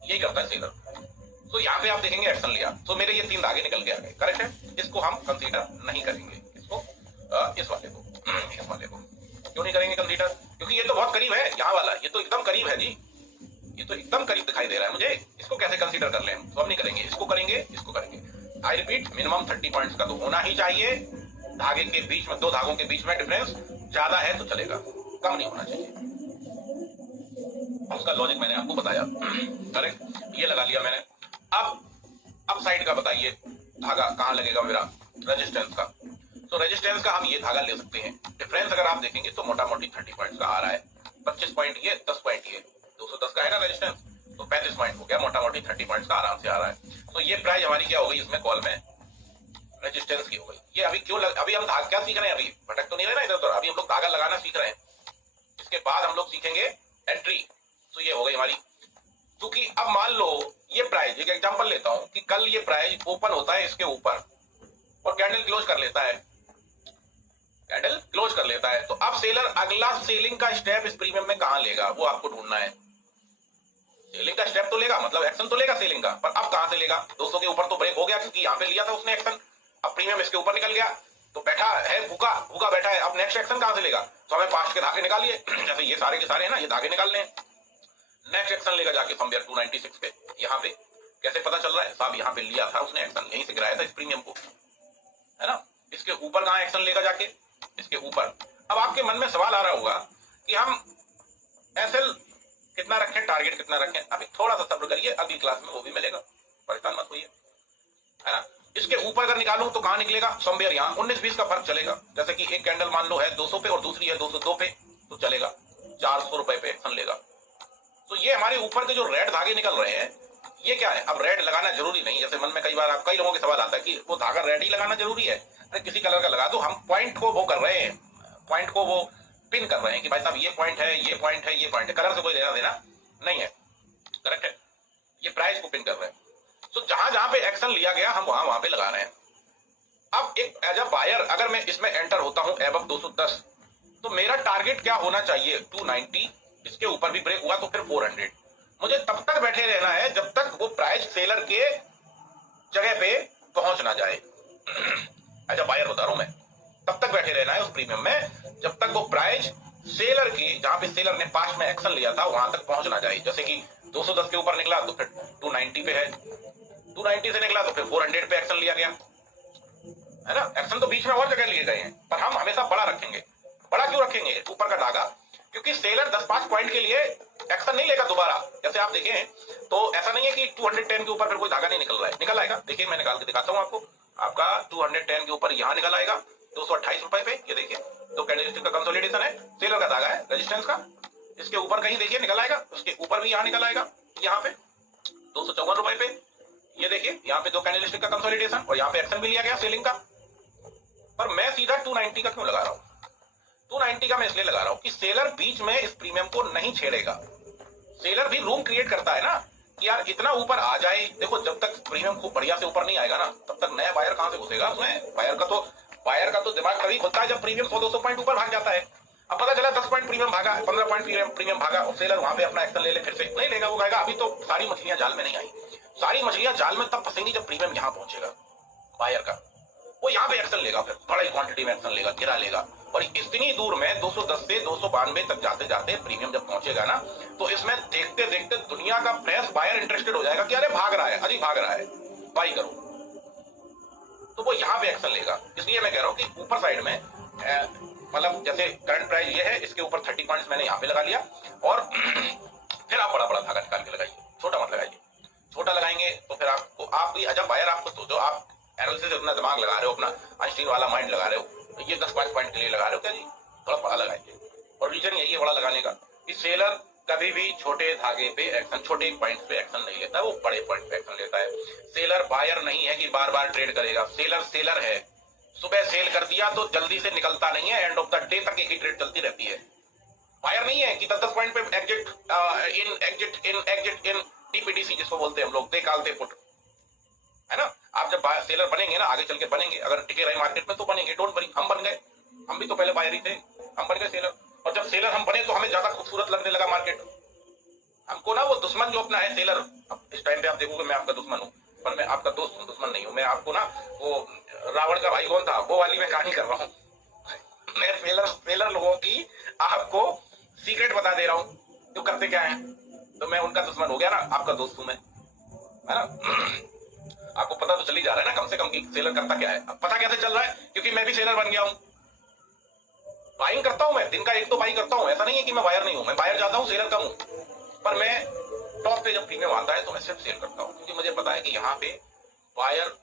यही करता है सेलर। तो यहाँ पे आप देखेंगे एक्शन लिया, तो मेरे ये 3 धागे निकल के आ गए, करेक्ट है। इसको हम कंसीडर नहीं करेंगे, इसको इस वाले को क्यों नहीं करेंगे कंसीडर? क्योंकि ये तो बहुत करीब है, यहाँ वाला ये तो एकदम करीब है जी, ये तो एकदम करीब दिखाई दे रहा है मुझे, इसको कैसे कंसीडर कर लें? तो हम नहीं करेंगे, इसको करेंगे। आई रिपीट, मिनिमम 30 पॉइंट्स का तो होना ही चाहिए। धागे के बीच में, 2 धागों के बीच में डिफरेंस ज्यादा है तो चलेगा, कम नहीं होना चाहिए। उसका लॉजिक मैंने आपको बताया, करेक्ट, ये लगा लिया मैंने। अब साइड का बताइए, धागा कहां लगेगा मेरा? रेजिस्टेंस का। तो रेजिस्टेंस का हम ये धागा ले सकते हैं। डिफरेंस अगर आप देखेंगे तो मोटा मोटी 30 पॉइंट्स का आ रहा है, 25 पॉइंट ये, 10 पॉइंट ये, 210 का है ना रेजिस्टेंस, तो 35 पॉइंट हो गया, मोटा मोटी 30 पॉइंट्स का आराम से आ रहा है। तो ये प्राइस हमारी क्या हो गई इसमें कॉल में? रेजिस्टेंस की हो गई। ये अभी क्यों अभी हम धागा क्या सीख रहे हैं? अभी भटक तो नहीं रहे ना इधर उधर, अभी हम लोग धागा लगाना सीख रहे हैं। इसके बाद हम लोग सीखेंगे एंट्री। तो ये हो गई हमारी। क्योंकि अब मान लो ये प्राइस, एक एग्जांपल लेता हूं कि कल ये प्राइस ओपन होता है इसके ऊपर और कैंडल क्लोज कर लेता है, तो अब सेलर अगला सेलिंग का स्टेप इस प्रीमियम में कहां लेगा, वो आपको ढूंढना है। सेलिंग का स्टेप तो लेगा, मतलब एक्शन तो लेगा सेलिंग का, पर अब कहां से लेगा? 200 के ऊपर तो ब्रेक हो गया, क्योंकि यहां पे लिया था उसने एक्शन, अब प्रीमियम इसके ऊपर निकल गया, तो बैठा है भूखा बैठा है। अब नेक्स्ट एक्शन कहां से लेगा? तो हमें पास्ट के धागे निकालिए, जैसे ये सारे के सारे है ना, ये धागे निकालने हैं। नेक्स्ट एक्शन लेगा जाके समवेयर 296 पे, यहाँ पे कैसे पता चल रहा है? साहब यहाँ पे लिया था उसने एक्शन, यहीं से गिराया था इस प्रीमियम को, है ना। इसके ऊपर कहाँ एक्शन लेगा जाके? इसके ऊपर। अब आपके मन में सवाल आ रहा होगा कि हम एसएल कितना रखें, टारगेट कितना रखें? अभी थोड़ा सा सब्र करिए, अगली क्लास में वो भी मिलेगा, परेशान मत होइए, है ना। इसके ऊपर अगर निकालूं तो कहां निकलेगा? समवेयर यहाँ 19-20 का फर्क चलेगा। जैसे कि एक कैंडल मान लो है 200 पे और दूसरी है 202 पे, तो चलेगा 400 रुपए पे एक्शन लेगा। तो ये हमारे ऊपर के जो रेड धागे निकल रहे हैं, ये क्या है? अब रेड लगाना जरूरी नहीं, जैसे मन में कई बार कई लोगों के सवाल आता है कि वो धागा रेड ही लगाना जरूरी है। अरे किसी कलर का लगा दो, हम पॉइंट को वो कर रहे हैं, पॉइंट को वो पिन कर रहे हैं कि भाई साहब ये पॉइंट है, ये पॉइंट है, ये पॉइंट है, कलर से कोई लेना देना नहीं है, करेक्ट है। ये प्राइस को पिन कर रहे हैं। तो जहां जहां पे एक्शन लिया गया हम वहां वहां पे लगा रहे हैं। अब एक एज अ बायर अगर मैं इसमें एंटर होता हूं एबव 210, तो मेरा टारगेट क्या होना चाहिए? 290। इसके ऊपर भी ब्रेक हुआ तो फिर 400। मुझे तब तक बैठे रहना है जब तक वो प्राइस सेलर के जगह पे पहुंच ना जाए। एज अ बायर बता रहा हूं मैं, तब तक बैठे रहना है उस प्रीमियम में जब तक वो प्राइस सेलर की, जहां पे सेलर ने पास्ट में एक्शन लिया था वहां तक पहुंच ना जाए। जैसे कि 210 के ऊपर निकला तो फिर 290 पे है, 290 से निकला तो फिर 400 पे एक्शन लिया गया, है ना। एक्शन तो बीच में और जगह लिए गए हैं, पर हम हमेशा बड़ा रखेंगे। बड़ा क्यों रखेंगे ऊपर का धागा? क्योंकि सेलर 10-5 पॉइंट के लिए एक्शन नहीं लेगा दोबारा। जैसे आप देखें तो ऐसा नहीं है कि 210 के ऊपर फिर कोई धागा नहीं निकल रहा है, निकल आएगा। देखिए मैं निकाल के दिखाता हूं आपको। आपका 210 के ऊपर यहां निकल आएगा 228 रुपए पे, ये देखिए। तो कैंडलस्टिक का कंसोलिडेशन है, सेलर का धागा है रेजिस्टेंस का। इसके ऊपर कहीं देखिए निकल आएगा, उसके ऊपर भी यहां निकल आएगा, यहाँ पे 254 रुपए पे, ये देखिए। यहाँ पे 2 कैंडलस्टिक का कंसोलिडेशन और यहाँ पे एक्शन भी लिया गया सेलिंग का। पर मैं सीधा 290 का क्यों लगा रहा हूं? 290 का मैं इसलिए लगा रहा हूं कि सेलर बीच में इस प्रीमियम को नहीं छेड़ेगा। सेलर भी रूम क्रिएट करता है ना कि यार इतना ऊपर आ जाए। देखो जब तक प्रीमियम खूब बढ़िया से ऊपर नहीं आएगा ना, तब तक नया बायर कहां से घुसेगा उसमें? बायर का तो दिमाग तभी खुलता है जब प्रीमियम 100-200 पॉइंट ऊपर भाग जाता है। अब पता चला 10 पॉइंट प्रीमियम भागा, 15 पॉइंट प्रीमियम भागा और सेलर वहां पे अपना एक्शन ले ले, फिर से नहीं लेगा। वो कहेगा अभी तो सारी मछलियां जाल में नहीं आई। सारी मछलियां जाल में तब फंसेंगी जब प्रीमियम यहां पहुंचेगा बायर का। वो यहाँ पे एक्शन लेगा, फिर बड़ी क्वांटिटी में एक्शन लेगा, गिरा लेगा। और इतनी दूर में 210 से 292 तक जाते जाते प्रीमियम जब पहुंचेगा ना, तो इसमें देखते देखते दुनिया का फ्रेश बायर इंटरेस्टेड हो जाएगा कि अरे भाग रहा है, अभी भाग रहा है, बाई करो। तो वो यहाँ पे एक्शन लेगा। इसलिए मैं कह रहा हूँ कि ऊपर साइड में मतलब जैसे करंट प्राइस ये है, इसके ऊपर 30 पॉइंट्स मैंने यहाँ पे लगा लिया और फिर आप बड़ा बड़ा धागा निकाल के लगाइए, छोटा मत लगाइए। छोटा लगाएंगे तो फिर आपको, आप भी अजब बायर, आपको तो जो आप एनालिसिस अपना दिमाग लगा रहे हो, अपना आइंस्टीन वाला माइंड लगा रहे हो, तो ये 10-5 पॉइंट के लिए लगा रहे हो क्या जी? थोड़ा बड़ा लगाइए। और रीजन यही है बड़ा लगाने का कि सेलर कभी भी छोटे धागे पे एक्शन, छोटे पॉइंट पे एक्शन नहीं लेता, वो बड़े पॉइंट पे एक्शन लेता है। सेलर बायर नहीं है कि बार बार ट्रेड करेगा। सेलर सेलर है, सुबह सेल कर दिया तो जल्दी से निकलता नहीं है, एंड ऑफ द डे तक एक ही ट्रेड चलती रहती है। बायर नहीं है कि 10-10 पॉइंट पे एग्जिट इन टीपीटीसी जिसको बोलते हैं हम लोग, दे कॉल दे पुट, है ना। आप जब सेलर बनेंगे ना, आगे चल के बनेंगे, अगर टिके रहे मार्केट में तो बनेंगे, डोंट वरी। हम बन गए, हम भी तो पहले बायर ही थे, हम बन गए सेलर। और जब सेलर हम बने तो हमें ज्यादा खूबसूरत लगने लगा मार्केट। हमको ना वो दुश्मन जो अपना है सेलर, अब इस टाइम पे आप देखोगे मैं आपका दुश्मन हूँ, पर मैं आपका दोस्त हूँ, दुश्मन नहीं हूँ। मैं आपको ना वो रावण का भाई कौन था वो वाली मैं कहानी कर रहा हूँ। मैं सेलर लोगों की आपको सीक्रेट बता दे रहा हूँ, जो करते क्या है। तो मैं उनका दुश्मन हो गया ना, आपका दोस्त हूं मैं, है ना। आपको पता तो चल ही जा रहा है ना कम से कम कि सेलर करता क्या है। अब पता कैसे चल रहा है? क्योंकि मैं भी सेलर बन गया हूं। बाइंग करता हूं मैं, दिन का एक तो बाई करता हूं। ऐसा नहीं है कि मैं बायर नहीं हूं, मैं बायर ज्यादा हूं, सेलर कम हूं। पर मैं टॉप पे जब प्रीमियम आता है तो मैं सिर्फ सेल करता हूं, क्योंकि मुझे पता है कि यहाँ पे बायर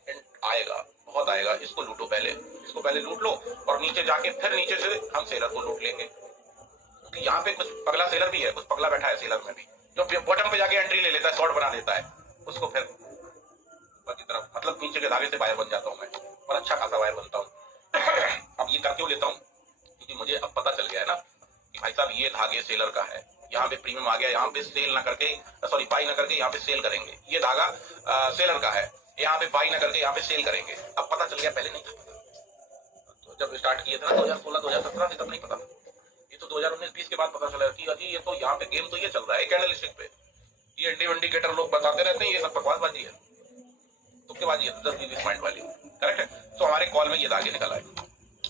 आएगा, बहुत आएगा। इसको लूटो पहले, इसको पहले लूट लो और नीचे जाके फिर नीचे से हम सेलर को लूट लेंगे। क्योंकि यहाँ पे कुछ पगला सेलर भी है, कुछ पगला बैठा है सेलर में भी, जो बॉटम पे जाके एंट्री ले लेता है, शॉर्ट बना देता है उसको, फिर ऊपर की तरफ, मतलब नीचे के धागे से बायर बन जाता हूँ मैं, और अच्छा खासा बायर बनता हूँ। अब ये कर क्यों लेता हूँ? क्योंकि मुझे अब पता चल गया है ना कि भाई साहब ये धागे सेलर का है, यहाँ पे प्रीमियम आ गया, यहाँ पे सेल ना करके, सॉरी बाई ना करके यहाँ पे सेल करेंगे। ये धागा सेलर का है, यहाँ पे बाई ना करके यहाँ पे सेल करेंगे। अब पता चल गया, पहले नहीं था पता। तो जब स्टार्ट किए थे ना 2016-2017 से, तब नहीं पता। ये तो 2019-20 के बाद पता चला कि अजी ये तो यहाँ पे गेम तो ये चल रहा है कैंडलस्टिक पे, ये इंडिकेटर लोग बताते रहते हैं, ये सब बकवासबाजी है, तुक्केबाजी है, 10-20 पॉइंट वाली, करेक्ट है। तो हमारे कॉल में ये धागे निकल आए,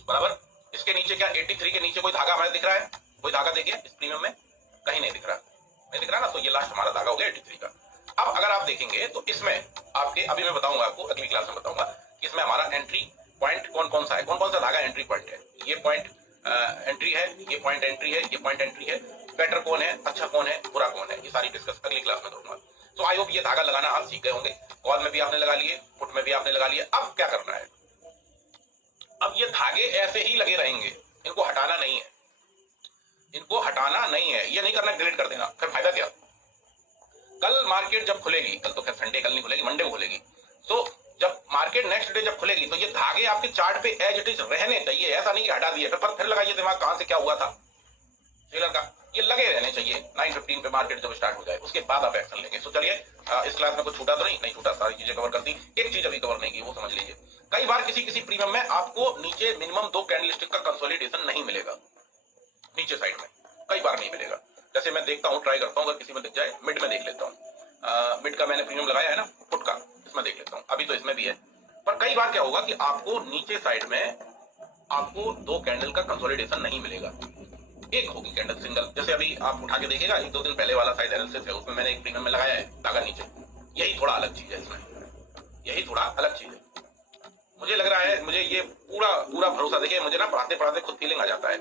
बराबर। इसके नीचे क्या 83 के नीचे कोई धागा हमें दिख रहा है? कोई धागा देखिए इस प्रीमियम में, कहीं नहीं दिख रहा, नहीं दिख रहा ना। तो ये लास्ट हमारा धागा हो गया 83 का। अब अगर आप देखेंगे तो इसमें आपके, अभी मैं बताऊंगा आपको, अगली क्लास में बताऊंगा कि इसमें हमारा एंट्री पॉइंट कौन कौन सा है, कौन कौन सा धागा एंट्री पॉइंट है। ये पॉइंट एंट्री है, ये पॉइंट एंट्री है, ये पॉइंट एंट्री है। बेटर कौन है, अच्छा कौन है, बुरा कौन है, ये सारी डिस्कस अगली क्लास में करूंगा। तो आई होप ये धागा लगाना आप सीख गए होंगे। कॉल में भी आपने लगा लिए, पुट में भी आपने लगा लिए। अब क्या करना है, अब ये धागे ऐसे ही लगे रहेंगे, इनको हटाना नहीं है, इनको हटाना नहीं है। ये नहीं करना डिलीट कर देना, फिर फायदा क्या। कल मार्केट जब खुलेगी, कल तो खैर संडे, कल नहीं खुलेगी, मंडे को खुलेगी, तो जब मार्केट नेक्स्ट डे जब खुलेगी तो ये धागे आपके चार्ट पे एज इट इज रहने चाहिए। ऐसा नहीं कि हटा दिए फिर लगाइए दिमाग कहां से क्या हुआ था सेलर का, ये लगे रहने चाहिए। 9:15 पे मार्केट जब स्टार्ट हो जाए उसके बाद आप एक्शन लेंगे। तो चलिए, इस क्लास में कुछ छूटा तो नहीं छूटा, सारी चीजें कवर कर दी। एक चीज अभी कवर नहीं की, वो समझ लीजिए। कई बार किसी प्रीमियम में आपको नीचे मिनिमम 2 कैंडलस्टिक का कंसोलिडेशन नहीं मिलेगा, नीचे साइड में कई बार नहीं मिलेगा। जैसे मैं देखता हूँ, ट्राई करता हूँ, अगर किसी में दिख जाए, मिड में देख लेता हूँ। मिड का मैंने प्रीमियम लगाया है ना, फुट का, इसमें देख लेता हूँ। अभी तो इसमें भी है, पर कई बार क्या होगा कि आपको नीचे साइड में आपको 2 कैंडल का कंसोलिडेशन नहीं मिलेगा, एक होगी कैंडल सिंगल। जैसे अभी आप उठा के देखिएगा, 1-2 दिन पहले वाला साइड एनालिसिस है, उसमें मैंने एक प्रीमियम में लगाया है धागा नीचे। यही थोड़ा अलग चीज है इसमें, यही थोड़ा अलग चीज है। मुझे लग रहा है, मुझे ये पूरा पूरा भरोसा, देखिए मुझे ना पढ़ाते पढ़ाते खुद फीलिंग आ जाता है,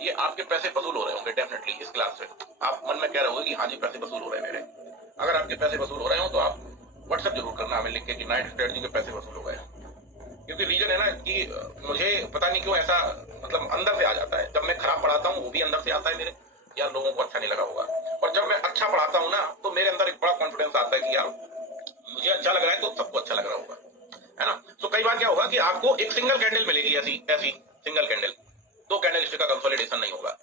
ये आपके पैसे वसूल हो रहे होंगे डेफिनेटली इस क्लास से। आप मन में कह रहे होंगे कि हाँ जी पैसे वसूल हो रहे हैं मेरे। अगर आपके पैसे वसूल हो रहे हो तो आप व्हाट्सएप जरूर करना हमें लिख के कि नाइट स्ट्रेटजी के पैसे वसूल हो गए। क्योंकि रीजन है ना कि मुझे पता नहीं क्यों ऐसा, मतलब अंदर से आ जाता है। जब मैं खराब पढ़ाता हूँ वो भी अंदर से आता है मेरे, यार लोगों को अच्छा नहीं लगा होगा। और जब मैं अच्छा पढ़ाता हूँ ना तो मेरे अंदर एक बड़ा कॉन्फिडेंस आता है कि यार मुझे अच्छा लग रहा है तो सबको अच्छा लग रहा होगा, है ना। तो कई बार क्या होगा कि आपको एक सिंगल कैंडल मिलेगी, ऐसी ऐसी सिंगल कैंडल, 2 कैंडलस्टिक का कंसोलिडेशन नहीं होगा।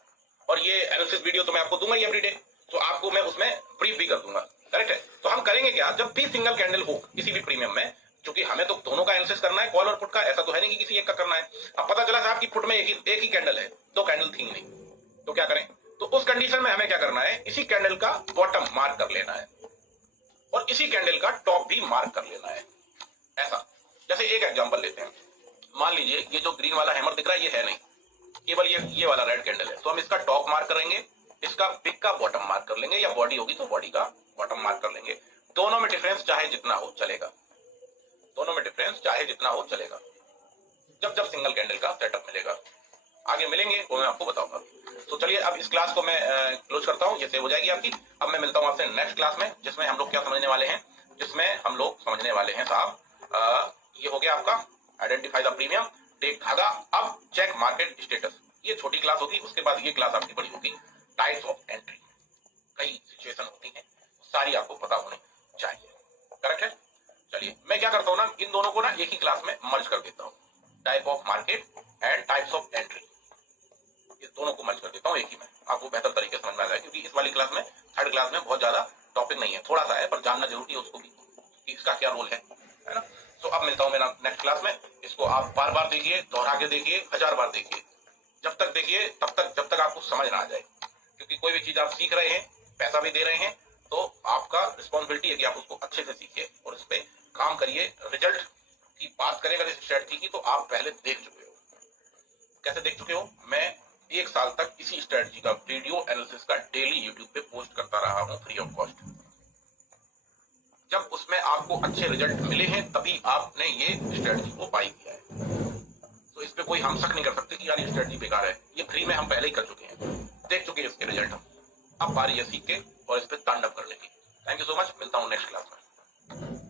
और ये एनालिसिस वीडियो तो मैं आपको दूंगा ही एवरीडे, तो आपको मैं उसमें ब्रीफ भी कर दूंगा, करेक्ट है। तो हम करेंगे क्या, जब भी सिंगल कैंडल हो किसी भी प्रीमियम में, क्योंकि हमें तो दोनों का एनालिसिस करना है, कॉल और पुट का, ऐसा तो है नहीं कि किसी एक का करना है। अब पता चला साहब कि पुट में एक ही कैंडल है, 2 कैंडल थी नहीं, तो क्या करें। तो उस कंडीशन में हमें क्या करना है, इसी कैंडल का बॉटम मार्क कर लेना है और इसी कैंडल का टॉप भी मार्क कर लेना है। ऐसा, जैसे एक एग्जांपल लेते हैं, मान लीजिए ये जो ग्रीन वाला हैमर दिख रहा है ये है नहीं, केवल ये वाला रेड कैंडल है, तो हम इसका टॉप मार्क करेंगे, इसका बिग का बॉटम मार्क कर लेंगे, या बॉडी होगी तो बॉडी का बॉटम मार्क कर लेंगे। दोनों में डिफरेंस चाहे जितना हो चलेगा, दोनों में डिफरेंस चाहे जितना हो चलेगा, जब जब सिंगल कैंडल का सेटअप मिलेगा। आगे मिलेंगे वो मैं आपको बताऊंगा। तो चलिए अब इस क्लास को मैं क्लोज करता हूँ, ये सेव हो जाएगी आपकी। अब मैं मिलता हूँ आपसे नेक्स्ट क्लास में, जिसमें हम लोग क्या समझने वाले हैं, जिसमें हम लोग समझने वाले हैं साहब, ये हो गया आपका आइडेंटिफाई द प्रीमियम, टेक धागा, अब चेक मार्केट स्टेटस। ये छोटी क्लास होगी, उसके बाद ये क्लास आपकी बड़ी होगी, टाइप्स ऑफ एंट्री। कई सिचुएशन होती हैं, सारी आपको पता होनी चाहिए, करेक्ट है। चलिए मैं क्या करता हूँ ना, इन दोनों को ना एक ही क्लास में मर्ज कर देता हूँ, type of market and types of entry, ये दोनों को मर्ज कर देता हूँ एक ही में, आपको बेहतर तरीके से समझ में आ जाए। क्योंकि इस वाली क्लास में, थर्ड क्लास में बहुत ज्यादा टॉपिक नहीं है, थोड़ा सा है, पर जानना जरूरी है उसको भी कि इसका क्या रोल है ना। तो अब मिलता हूँ मैं नेक्स्ट क्लास में। इसको आप बार बार देखिए, दोहरा के देखिए, 1000 बार देखिए, जब तक देखिए तब तक जब तक आपको समझ ना आ जाए। क्योंकि कोई भी चीज आप सीख रहे हैं, पैसा भी दे रहे हैं, तो आपका रिस्पॉन्सिबिलिटी है कि आप उसको अच्छे से सीखिए और इस पे काम करिए। रिजल्ट की बात करें अगर इस स्ट्रेटजी की, तो आप पहले देख चुके हो। कैसे देख चुके हो, मैं 1 साल तक इसी स्ट्रेटजी का वीडियो एनालिसिस का डेली यूट्यूब पे पोस्ट करता रहा हूं फ्री ऑफ कॉस्ट। जब उसमें आपको अच्छे रिजल्ट मिले हैं तभी आपने ये स्ट्रेटजी को बाई किया है। तो इस पे कोई हम शक नहीं कर सकते कि यार ये स्ट्रेटजी बेकार है, ये फ्री में हम पहले ही कर चुके हैं, देख चुके हैं इसके रिजल्ट हम। अब बारी है सीख के और इस पे तांडव करने की। थैंक यू सो मच, मिलता हूं नेक्स्ट क्लास में।